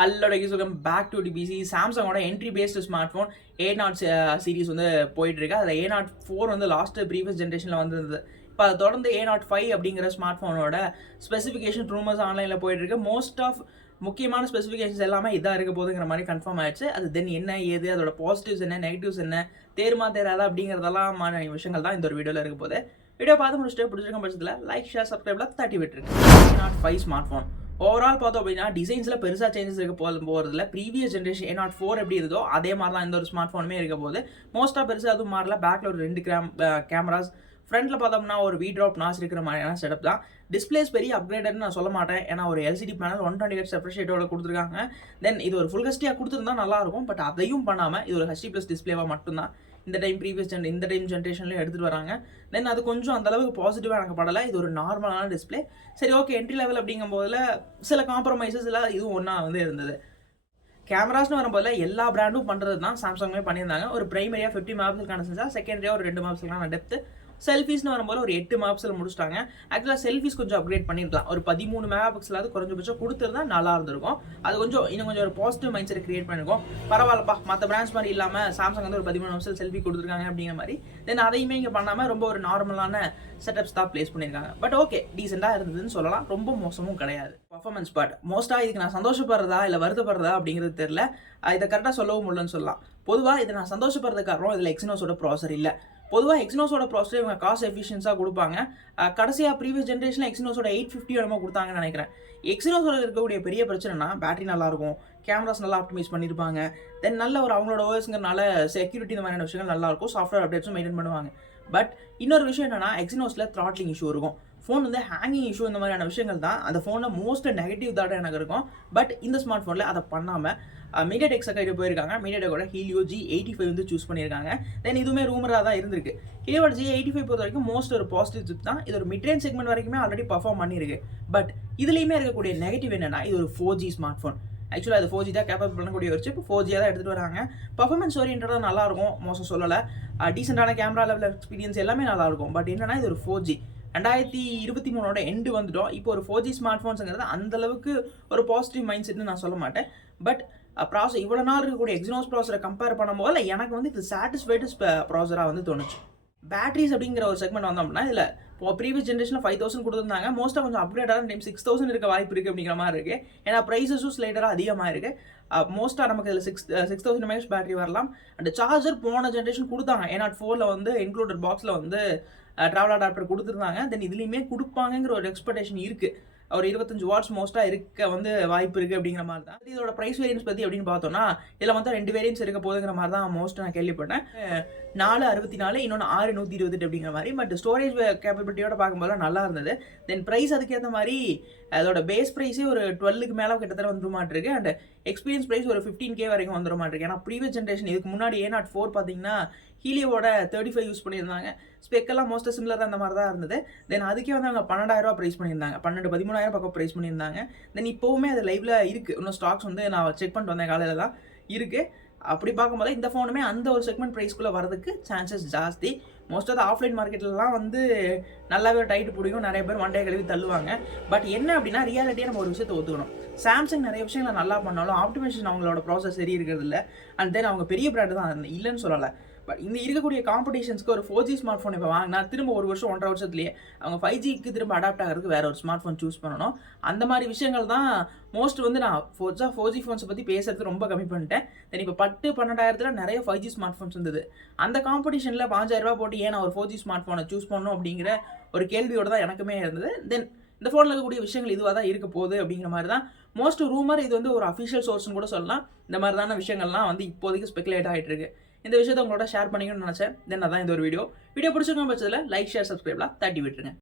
Hello guys, welcome back to DBC. Samsung ஓட entry based smartphone A0 series வந்து போயிட்டு இருக்கு. அதுல A04 வந்து லாஸ்ட் ப்ரீவியஸ் ஜெனரேஷன்ல வந்திருந்தது. இப்போ அதை தொடர்ந்து A05 அப்படிங்கிற ஸ்மார்ட் ஃபோனோட ஸ்பெசிஃபிகேஷன் ரூமர்ஸ் ஆன்லைனில் போயிட்டு இருக்கு. மோஸ்ட் ஆஃப் முக்கியமான ஸ்பெசிஃபிகேஷன்ஸ் எல்லாமே இதாக இருக்க போதுங்கிற மாதிரி கன்ஃபார்ம் ஆயிடுச்சு. அது தென் என்ன ஏது, அதோட பாசிட்டிவ்ஸ் என்ன, நெகட்டிவ்ஸ் என்ன, தேருமா தேராதா அப்படிங்கிறதெல்லாம் விஷயங்கள் தான் இந்த ஒரு வீடியோவில் இருக்க போது. வீடியோ பார்த்து முடிச்சுட்டு பிடிச்சிருக்க பட்சத்தில் லைக், ஷேர், சப்ஸ்கிரைப்ல தட்டி விட்டுருக்கு. A05 ஸ்மார்ட் ஃபோன் ஓவரால் பார்த்தோம் அப்படின்னா டிசைன்ஸில் பெருசாக சேஞ்சஸ் இருக்க போகிறதுல ப்ரீவியஸ் ஜென்ரேஷன் A04 எப்படி இருந்தோ அதே மாதிரி தான் இந்த ஒரு ஸ்மார்ட் ஃபோனுமே இருக்க போது. மோஸ்ட்டாக பெருசாக அதுவும் மாறல. பேக்கில் ஒரு 2 கேமராஸ், ஃப்ரண்ட்டில் பார்த்தோம்னா ஒரு வி ட்ராப் நாஸ் இருக்கிற மாதிரியான செட்டப் தான். டிஸ்பிளேஸ் பெரிய அப்கிரேடட்னு நான் சொல்ல மாட்டேன். ஏன்னா ஒரு LCD பேனல் 120 Hz ரெஃப்ரெஷ் ரேட்டோட கொடுத்துருக்காங்க. தென் இது ஒரு ஃபுல் ஹெச்டியாக கொடுத்துருந்தா நல்லாயிருக்கும். பட் அதையும் பண்ணாமல் இது ஒரு HD+ டிஸ்பிளேவாக மட்டும்தான் இந்த டைம் இந்த டைம் ஜென்ரேஷன்லேயும் எடுத்துகிட்டு வராங்க. தென் அது கொஞ்சம் அந்தளவுக்கு பாசிட்டிவாக எனக்கு படலை. இது ஒரு நார்மலான டிஸ்பிளே. சரி, ஓகே, என்ட்ரி லெவல் அப்படிங்கும் போதில் சில காம்ப்ரமைசஸ் எல்லாம் இதுவும் ஒன்றா வந்து இருந்தது. கேமராஸ்னு வரும்போது எல்லா பிராண்டும் பண்ணுறது தான் சாம்சங்குமே பண்ணியிருந்தாங்க. ஒரு பிரைமரியாக 50 மெகாபிக்சலுக்கான சென்சார், செகண்டரியாக ஒரு 2 மெகாபிக்சலுக்கான டெப்த்து. செல்ஃபீஸ்னு வரும்போது ஒரு 8 மெகாபிக்சல் முடிச்சிட்டாங்க. ஆக்சுவலாக செல்ஃபீஸ் கொஞ்சம் அப்கிரேட் பண்ணியிருக்கலாம். ஒரு 13 மெகாபிக்சலாவது குறைஞ்சபட்சம் கொடுத்துருந்தா நல்லா இருந்திருக்கும். அது கொஞ்சம் இன்னும் கொஞ்சம் ஒரு பாசிட்டிவ் மைண்ட் செட் கிரியேட் பண்ணிருக்கோம். பரவாயில்லப்பா, மற்ற பிராண்ட்ஸ் மாதிரி இல்லாமல் சாம்சங் வந்து ஒரு 13 மெகாபிக்சல் செல்ஃபி கொடுத்துருக்காங்க அப்படிங்கிற மாதிரி. தென் அதையுமே இங்கே பண்ணாமல் ரொம்ப ஒரு நார்மலான செட்டப்ஸ் தான் பிளேஸ் பண்ணியிருக்காங்க. பட் ஓகே, டீசெண்டாக இருந்ததுன்னு சொல்லலாம். ரொம்ப மோசமும் கிடையாது. பர்ஃபார்மன்ஸ் பார்ட் மோஸ்ட்டாக இதுக்கு நான் சந்தோஷப்படுறதா இல்லை வருத்தப்படுறதா அப்படிங்கிறது தெரியல. இதை கரெக்டாக சொல்லவும் முடியலன்னு சொல்லலாம். பொதுவாக இதை நான் சந்தோஷப்படுறதுக்கு காரணம் இதில் எக்ஸினோஸோட ப்ராசர் இல்லை. பொதுவாக எக்ஸினோஸோட ப்ராசர் இவங்க காஸ்ட் எஃபிஷியன்ஸாக கொடுப்பாங்க. கடைசியாக ப்ரீவியஸ் ஜென்ரேஷனில் எக்ஸினோஸோட 850 என்னமோ கொடுத்தாங்கன்னு நினைக்கிறேன். எக்ஸினோஸோட இருக்கக்கூடிய பெரிய பிரச்சனைனா பேட்டரி நல்லாயிருக்கும், கேமராஸ் நல்லா ஆப்டிமைஸ் பண்ணியிருப்பாங்க, தென் நல்ல ஒரு அவங்களோட ஓஎஸ்ங்கிறனால செக்யூரிட்டி இந்த மாதிரியான விஷயங்கள் நல்லாயிருக்கும், சாஃப்ட்வேர் அப்டேட்ஸும் மெயின்டைன் பண்ணுவாங்க. பட் இன்னொரு விஷயம் என்னன்னா, எக்ஸினோஸில் த்ராட்லிங் இஷ்யூ இருக்கும், ஃபோன் வந்து ஹேங்கிங் இஷ்யூ, இந்த மாதிரியான விஷயங்கள் தான் அந்த ஃபோனில் மோஸ்ட் நெகட்டிவ் தாட் எனக்கு இருக்கும். பட் இந்த ஸ்மார்ட் ஃபோனில் அதை பண்ணாமல் மீடியாடெக் சைடு போயிருக்காங்க. மீடியாடெக்கோட ஹீலியோ G85 வந்து சூஸ் பண்ணியிருக்காங்க. தென் இதுவுமே ரூமராக தான் இருந்திருக்கு. ஹீலியோட G85 பொறுத்த வரைக்கும் மோஸ்ட் ஒரு பாசிட்டிவ் சிப் தான். இது ஒரு மிட் ரேஞ்ச் செக்மெண்ட் வரைக்குமே ஆல்ரெடி பர்ஃபார்ம் பண்ணியிருக்கு. பட் இதுலேயுமே இருக்கக்கூடிய நெகட்டிவ் என்னன்னா, இது ஒரு 4G ஸ்மார்ட் ஃபோன். ஆக்சுவலாக அது 4G தான் கேப்பபிள் பண்ணக்கூடிய ஒரு சிப். 4G தான் எடுத்துகிட்டு வராங்க. பர்ஃபார்மன்ஸ் ஓரியன்டாக நல்லாயிருக்கும், மோசம் சொல்லலை. டீசெண்டான கேமரா லெவல் எக்ஸ்பீரியன்ஸ் எல்லாமே நல்லாயிருக்கும். பட் என்னன்னா, இது ஒரு 4G 2023 எண்டு வந்துட்டோம். இப்போ ஒரு 4G ஸ்மார்ட் ஃபோன்ஸுங்கிறது அந்தளவுக்கு ஒரு பாசிட்டிவ் மைண்ட் செட்னு நான் சொல்ல மாட்டேன். பட் ப்ராசர் இவ்வளோ நாள் இருக்கக்கூடிய எக்ஸினோஸ் ப்ராசரை கம்பேர் பண்ணும்போது எனக்கு வந்து இது சாட்டிஸ்ஃபைடு ப்ராசராக வந்து தோணுச்சு. பேட்டரிஸ் அப்படிங்கிற ஒரு செக்மெண்ட் வந்தோம் அப்படின்னா இதில் இப்போ ப்ரீவியஸ் ஜென்ரேஷனில் 5000 கொடுத்துருந்தாங்க. மோஸ்ட்டாக கொஞ்சம் அப்கிரேடான டைம் 6000 இருக்க வாய்ப்பு இருக்குது அப்படிங்கிற மாதிரி இருக்குது. ஏன்னா ப்ரைஸஸும் ஸ்லைடராக அதிகமாக இருக்குது. மோஸ்ட்டாக நமக்கு இதில் 6000 mAh பேட்டரி வரலாம். அண்ட் சார்ஜர் போன ஜென்ரேஷன் கொடுத்தாங்க. A04 வந்து இன்க்ளூடட் பாக்ஸில் வந்து ட்ராவல் அடாப்டர் கொடுத்துருந்தாங்க. தென் இதுலேயுமே கொடுப்பாங்கிற ஒரு எக்ஸ்பெக்டேஷன் இருக்குது. ஒரு 25 வாட்ஸ் மோஸ்ட்டாக இருக்க வந்து வாய்ப்பு இருக்குது அப்படிங்கிற மாதிரி தான். இதோட ப்ரைஸ் வேரியன்ஸ் பற்றி அப்படின்னு பார்த்தோம்னா இதில் வந்து 2 வேரியன்ஸ் இருக்க போதுங்கிற மாதிரி தான் மோஸ்ட் நான் கேள்விப்பட்டேன். 464, இன்னொன்று 628 அப்படிங்கிற மாதிரி. பட் ஸ்டோரேஜ் கேப்பபிலிட்டியோட பார்க்கும்போது நல்லா இருந்தது. தென் ப்ரைஸ் அதுக்கேற்ற மாதிரி அதோட பேஸ் ப்ரைஸே ஒரு 12க்கு மேலே கிட்டத்தட்ட வந்துட மாட்டிருக்கு. அண்ட் எக்ஸ்பீரியன்ஸ் ப்ரைஸ் ஒரு 15K வரைக்கும் வந்துட மாட்டிருக்கு. ஏன்னா ப்ரீவியஸ் ஜென்ரேஷன் இதுக்கு முன்னாடி A04 பார்த்தீங்கன்னா ஹீலியோட 35 யூஸ் பண்ணியிருந்தாங்க. ஸ்பெக்கெல்லாம் மோஸ்ட்டாக சிமிலராக அந்த மாதிரி தான் இருந்தது. தென் அதுக்கே வந்து அவங்க 12,000 ப்ரைஸ் பண்ணியிருந்தாங்க. 12-13,000 பக்கம் ப்ரைஸ் பண்ணியிருந்தாங்க. தென் இப்போவுமே அது லைவில் இருக்குது. இன்னும் ஸ்டாக்ஸ் வந்து நான் செக் பண்ணிட்டு வந்தேன், காலையில் தான் இருக்குது. அப்படி பார்க்கும்போது இந்த ஃபோனுமே அந்த ஒரு செக்மெண்ட் ப்ரைஸ்க்குள்ளே வரதுக்கு சான்சஸ் ஜாஸ்தி. மோஸ்ட் ஆஃப் ஆஃப்லைன் மார்க்கெட்லலாம் வந்து நல்லாவே டைட்டு பிடிக்கும், நிறைய பேர் மண்டையை கழுவி தள்ளுவாங்க. பட் என்ன அப்படின்னா, ரியாலிட்டியாக நம்ம ஒரு விஷயத்தை ஒத்துக்கணும். சாம்சங் நிறைய விஷயங்களை நல்லா பண்ணாலும் ஆப்டிமைசேஷன் அவங்களோட ப்ராசஸ் சரி இருக்கிறது இல்லை. அண்ட் தென் அவங்க பெரிய பிராண்டு தான், இல்லைன்னு சொல்லலை. பட் இந்த இருக்கக்கூடிய காம்படிஷன்ஸ்க்கு ஒரு 4G ஸ்மார்ட் ஃபோன் இப்போ வாங்கினா திரும்ப 1 வருஷம் 1.5 வருஷத்துலேயே அவங்க 5Gக்கு திரும்ப அடாப்ட் ஆகிறதுக்கு வேறு ஒரு ஸ்மார்ட் ஃபோன் சூஸ் பண்ணணும். அந்த மாதிரி விஷயங்கள் தான் மோஸ்ட் வந்து நான் 4G ஃபோன்ஸை பற்றி பேசுறது ரொம்ப கம்மி பண்ணிட்டேன். தென் இப்போ 12,000 நிறைய 5G ஸ்மார்ட் ஃபோன்ஸ் இருந்தது. அந்த காம்படிஷனில் 5000 போட்டு ஏன் நான் ஒரு 4G ஸ்மார்ட் ஃபோனை சூஸ் பண்ணணும் அப்படிங்கிற ஒரு கேள்வியோடு தான் எனக்குமே இருந்தது. தென் இந்த ஃபோனில் இருக்கக்கூடிய விஷயங்கள் இதுவாக தான் இருக்க போகுது அப்படிங்கிற மாதிரி தான் மோஸ்ட் ரூமர். இது வந்து ஒரு அஃபிஷியல் சோர்ஸ்னு கூட சொல்லலாம். இந்த மாதிரிதான விஷயங்கள்லாம் வந்து இப்போதைக்கு ஸ்பெகுலேட் ஆகிட்டு இருக்கு. இந்த விஷயத்தை உங்களோட ஷேர் பண்ணிக்கணும்னு நினச்சேன். தென் அதான் இந்த ஒரு வீடியோ பிடிச்சிருக்க பட்சத்தில் லைக், ஷேர், சப்ஸ்கிரைப்லாம் தட்டி விட்டுருங்க.